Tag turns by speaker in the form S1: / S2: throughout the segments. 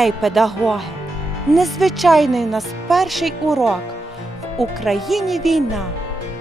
S1: Дітей педагоги. Незвичайний нас перший урок. В Україні війна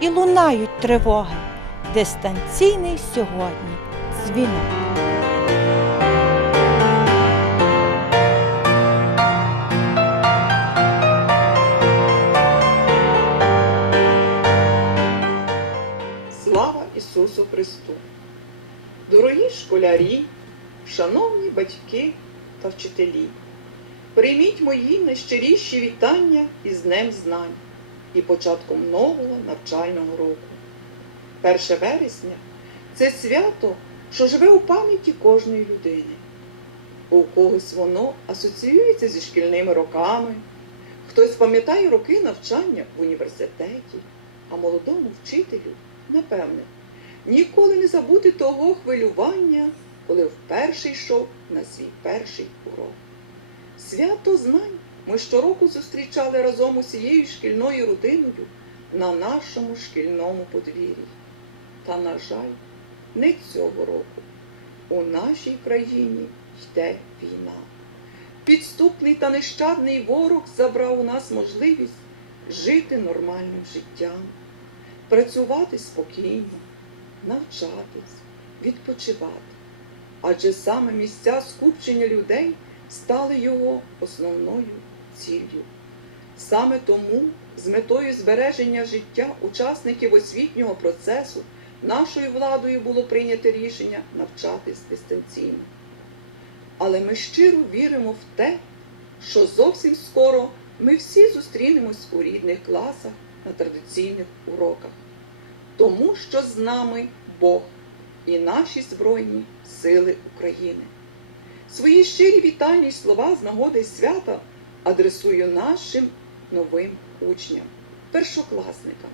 S1: і лунають тривоги. Дистанційний сьогодні дзвінок.
S2: Ісусу Христу! Дорогі школярі, шановні батьки та вчителі, прийміть мої найщиріші вітання із Днем Знань і початком нового навчального року. 1 вересня це свято, що живе у пам'яті кожної людини. У когось воно асоціюється зі шкільними роками, хтось пам'ятає роки навчання в університеті, а молодому вчителю напевне, ніколи не забути того хвилювання, коли вперше йшов на свій перший урок. Свято знань ми щороку зустрічали разом усією шкільною родиною на нашому шкільному подвір'ї. Та, на жаль, не цього року. У нашій країні йде війна. Підступний та нещадний ворог забрав у нас можливість жити нормальним життям працювати спокійно, навчатись, відпочивати. Адже саме місця скупчення людей стали його основною ціллю. Саме тому з метою збереження життя учасників освітнього процесу нашою владою було прийнято рішення навчатись дистанційно. Але ми щиро віримо в те, що зовсім скоро ми всі зустрінемось у рідних класах на традиційних уроках, тому що з нами Бог і наші Збройні Сили України. Свої щирі вітальні слова з нагоди свята адресую нашим новим учням, першокласникам,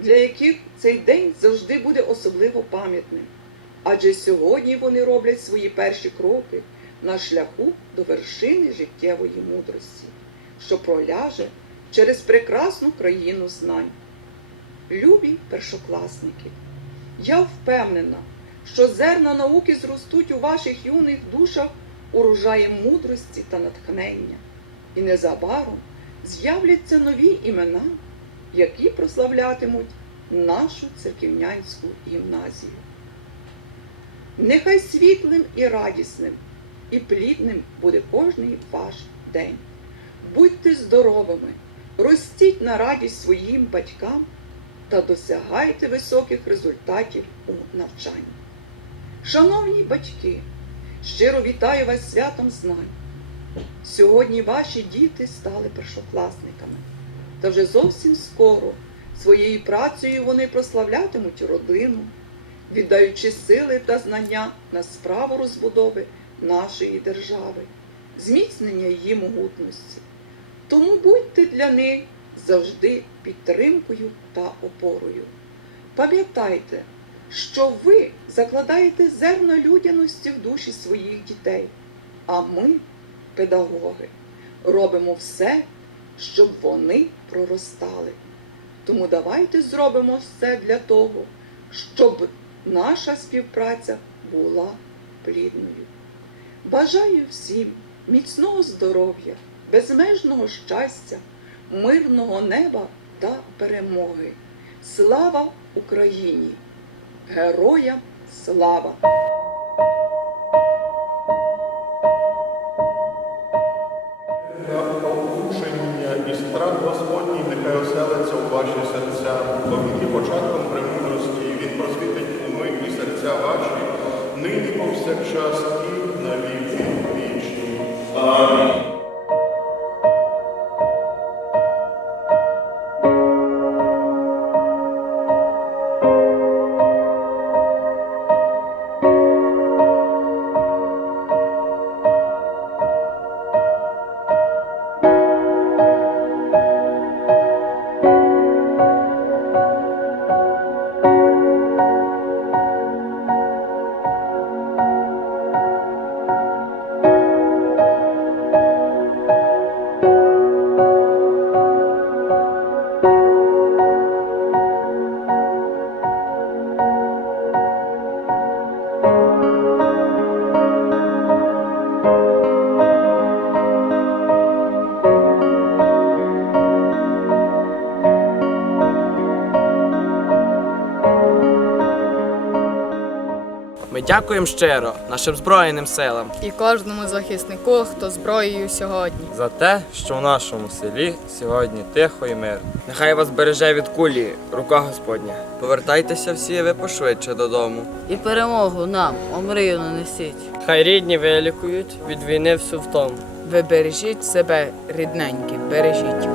S2: для яких цей день завжди буде особливо пам'ятним. Адже сьогодні вони роблять свої перші кроки на шляху до вершини життєвої мудрості, що проляже через прекрасну країну знань. Любі першокласники, я впевнена, що зерна науки зростуть у ваших юних душах урожаєм мудрості та натхнення, і незабаром з'являться нові імена, які прославлятимуть нашу церківнянську гімназію. Нехай світлим і радісним і плідним буде кожний ваш день. Будьте здоровими, ростіть на радість своїм батькам та досягайте високих результатів у навчанні. Шановні батьки, щиро вітаю вас святом знань. Сьогодні ваші діти стали першокласниками, та вже зовсім скоро своєю працею вони прославлятимуть родину, віддаючи сили та знання на справу розбудови нашої держави, зміцнення її могутності. Тому будьте для них завжди підтримкою та опорою. Пам'ятайте, що ви закладаєте зерно людяності в душі своїх дітей, а ми, педагоги, робимо все, щоб вони проростали. Тому давайте зробимо все для того, щоб наша співпраця була плідною. Бажаю всім міцного здоров'я, безмежного щастя, мирного неба та перемоги. Слава Україні! Героям слава!
S3: для і страх Господній нехай оселиться у ваші серця, повіки початком премудрості, він просвітить уми і серця ваші, нині повсякчас і на
S4: дякуємо щиро нашим Збройним силам
S5: і кожному захиснику, хто зброєю сьогодні.
S6: за те, що в нашому селі сьогодні тихо і мирно.
S4: Нехай вас береже від кулі, рука Господня.
S7: Повертайтеся всі ви пошвидше додому.
S8: І перемогу нам, омрію нанесіть.
S9: Хай рідні вилікують від війни всю втому.
S5: Ви бережіть себе, рідненькі, бережіть.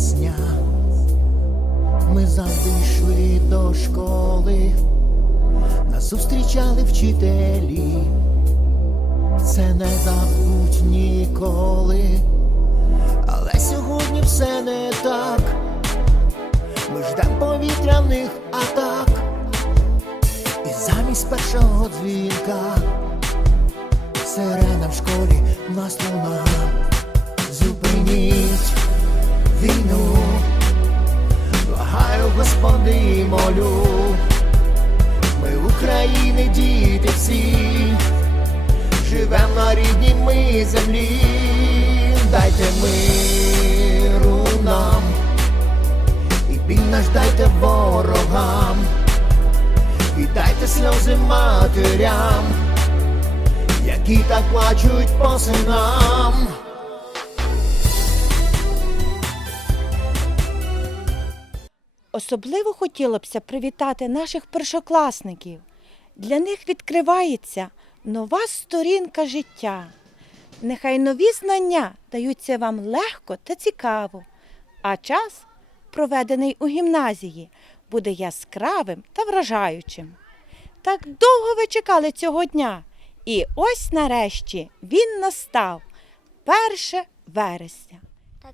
S10: Вересня. Ми завжди йшли до школи, нас зустрічали вчителі, це не забудь ніколи. Але сьогодні все не так. Ми ждем повітряних атак. І замість першого дзвінка сирена в школі нас луна. Зупиніть війну, благаю, Господи, молю. Ми України, діти всі, живем на рідній ми землі, дайте миру нам, і біль наш дайте ворогам, і дайте сльози матерям, які так плачуть по синам.
S1: Особливо хотілося б привітати наших першокласників. Для них відкривається нова сторінка життя. Нехай нові знання даються вам легко та цікаво, а час, проведений у гімназії, буде яскравим та вражаючим. Так довго ви чекали цього дня, і ось нарешті він настав 1 вересня.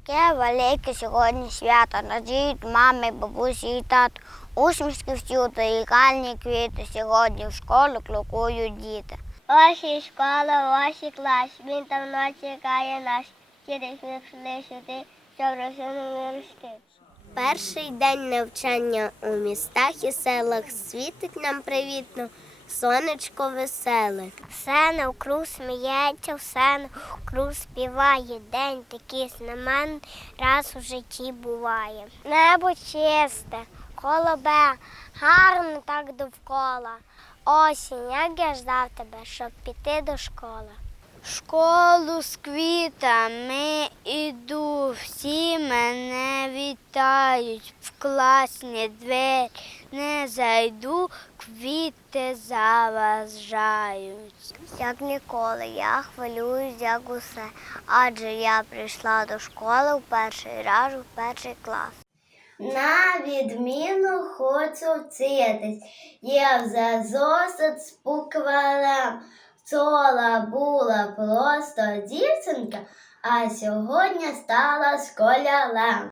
S11: Таке велике сьогодні свято. Надіють мами, бабусі і тато. Усмішки всюди, лікальні квіти. Сьогодні в школу клокують діти.
S12: Ось і школа, ось і клас. Він давно чекає нас. Через ми прийшли сюди, щоб розуміли рости.
S11: Перший день навчання у містах і селах світить нам привітно, сонечко веселе.
S12: Все навкруг сміється, все навкруг співає. День такий знамен раз у житті буває. Небо чисте, колобе, гарно так довкола. Осінь, як я ждав тебе, щоб піти до школи.
S11: Школу з квітами іду, всі мене вітають, в класні двері не зайду, квіти заважають.
S12: Як ніколи, я хвилююсь, як усе, адже я прийшла до школи в перший раз у перший клас.
S11: На відміну хочу вчитись, я вже зосад з букварем. Вчора була просто дівчинка, а сьогодні стала школярем.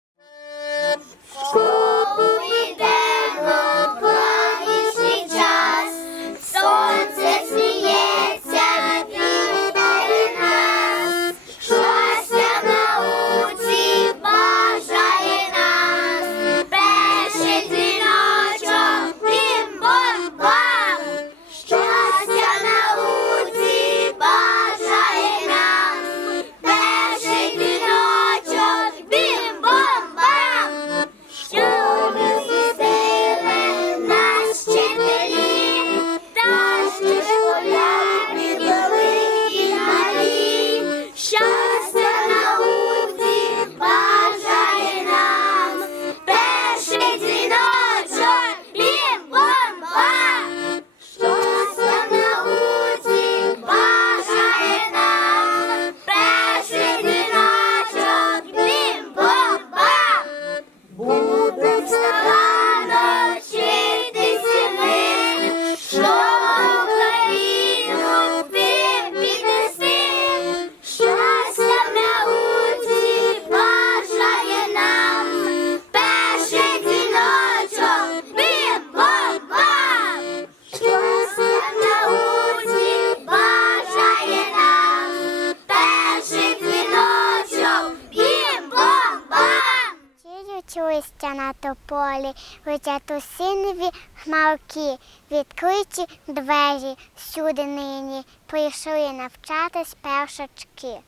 S12: Летять усіневі хмарки, відкриті двері всюди нині, прийшли навчатись першачки.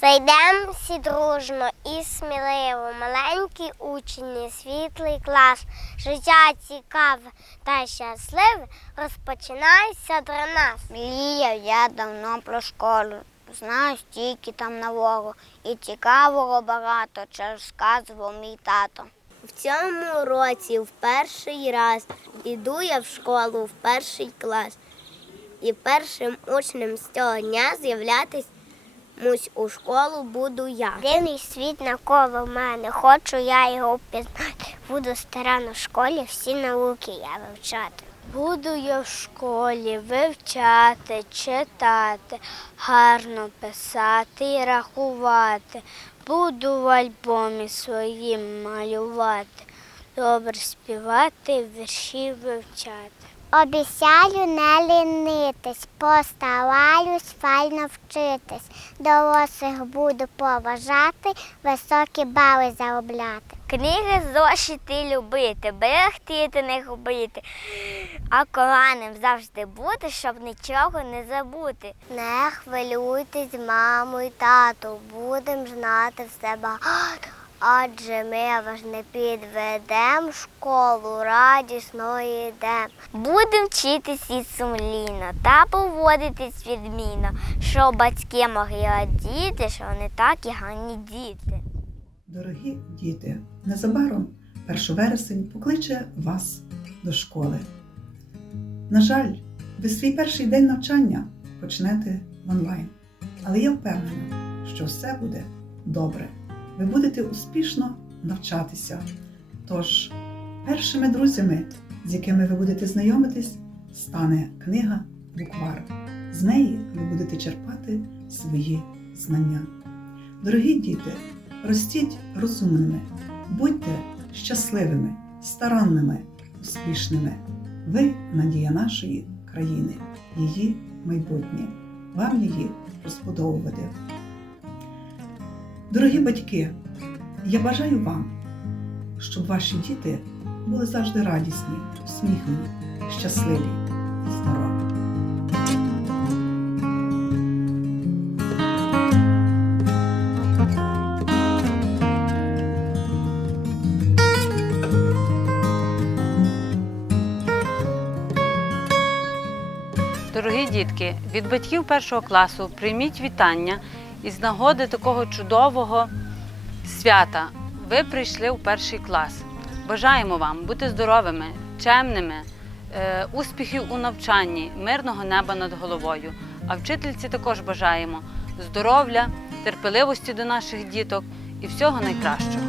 S12: Зайдемо всі дружно і сміливо, маленькі учні, світлий клас, життя цікаве та щасливе розпочинається для нас. Мріяв я давно про школу, знаю стільки там нового, і цікавого багато, що розказував мій тато. В цьому році в перший раз іду я в школу в перший клас. І першим учнем з цього дня з'являтись у школу буду я. Дивний світ навколо мене, хочу я його впізнати. Буду старано в школі всі науки я вивчати. Буду я в школі вивчати, читати, гарно писати і рахувати. Буду в альбомі своїм малювати, добре співати, вірші вивчати. Обіцяю не лінитись, постараюсь файно вчитись. Дорослих буду поважати, високі бали заробляти. Книги зошити любити, берегти та не губити, а коганим завжди бути, щоб нічого не забути. Не хвилюйтесь, мамо і тату, будем знати все багато. Адже ми вас не підведем, школу радісно йдем. Будем вчитись і сумлінно та поводитись відмінно, щоб батьки могли радіти, що вони такі гарні діти.
S13: Дорогі діти, незабаром 1 вересень покличе вас до школи. На жаль, ви свій перший день навчання почнете онлайн, але я впевнена, що все буде добре. Ви будете успішно навчатися. Тож, першими друзями, з якими ви будете знайомитись, стане книга Буквар. З неї ви будете черпати свої знання. Дорогі діти, Ростіть розумними, будьте щасливими, старанними, успішними. Ви надія нашої країни, її майбутнє. Вам її розбудовувати. Дорогі батьки, я бажаю вам, щоб ваші діти були завжди радісні, усміхнені, щасливі і здорові.
S8: Дорогі дітки, від батьків першого класу прийміть вітання із нагоди такого чудового свята. Ви прийшли у перший клас. Бажаємо вам бути здоровими, чемними, е, успіхів у навчанні, мирного неба над головою. А вчительці також бажаємо здоров'я, терпеливості до наших діток і всього найкращого.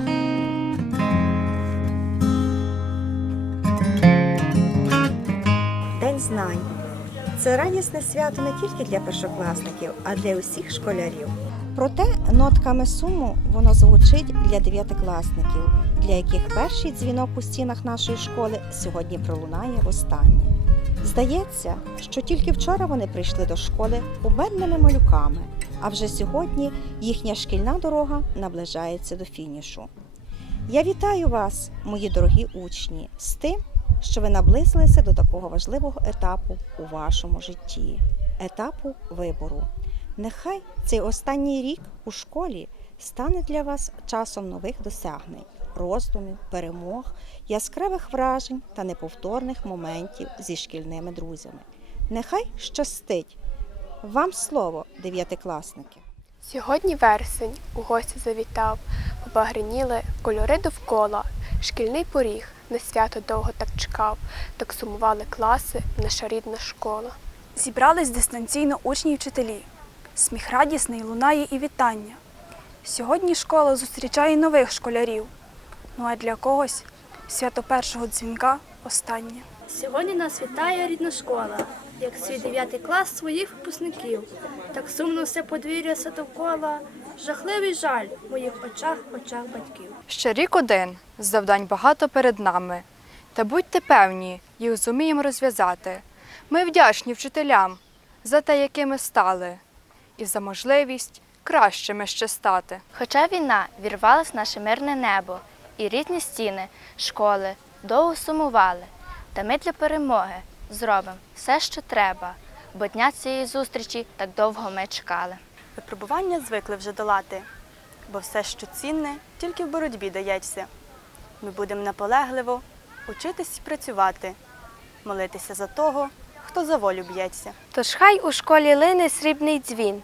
S14: День знань. Це радісне свято не тільки для першокласників, а для усіх школярів. Проте нотками суму воно звучить для дев'ятикласників, для яких перший дзвінок у стінах нашої школи сьогодні пролунає востаннє. Здається, що тільки вчора вони прийшли до школи кумедними малюками, а вже сьогодні їхня шкільна дорога наближається до фінішу. Я вітаю вас, мої дорогі учні, з тим, що ви наблизилися до такого важливого етапу у вашому житті етапу вибору. Нехай цей останній рік у школі стане для вас часом нових досягнень, роздумів, перемог, яскравих вражень та неповторних моментів зі шкільними друзями. Нехай щастить! Вам слово, дев'ятикласники!
S15: Сьогодні вересень у гості завітав, побагряніли кольори довкола, шкільний поріг на свято довго так чекав, так сумували класи, наша рідна школа.
S16: Зібрались дистанційно учні й вчителі. Сміх радісний лунає і вітання. Сьогодні школа зустрічає нових школярів. Ну а для когось свято першого дзвінка останнє.
S17: Сьогодні нас вітає рідна школа, як свій дев'ятий клас своїх випускників. Так сумно все подвір'я все довкола. Жахливий жаль в моїх очах, очах батьків.
S18: Ще рік один, завдань багато перед нами. Та будьте певні, їх зуміємо розв'язати. Ми вдячні вчителям за те, якими стали, і за можливість кращими ще стати.
S19: Хоча війна вірвалась в наше мирне небо, і рідні стіни, школи довго сумували, та ми для перемоги зробимо все, що треба, бо дня цієї зустрічі так довго ми чекали.
S16: Випробування звикли вже долати, бо все, що цінне, тільки в боротьбі дається. Ми будемо наполегливо учитись і працювати, молитися за того, хто за волю б'ється.
S17: Тож хай у школі лине срібний дзвін,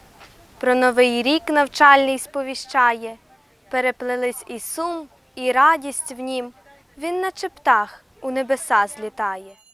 S17: про новий рік навчальний сповіщає, переплелись і сум, і радість в нім. Він, наче птах, у небеса злітає.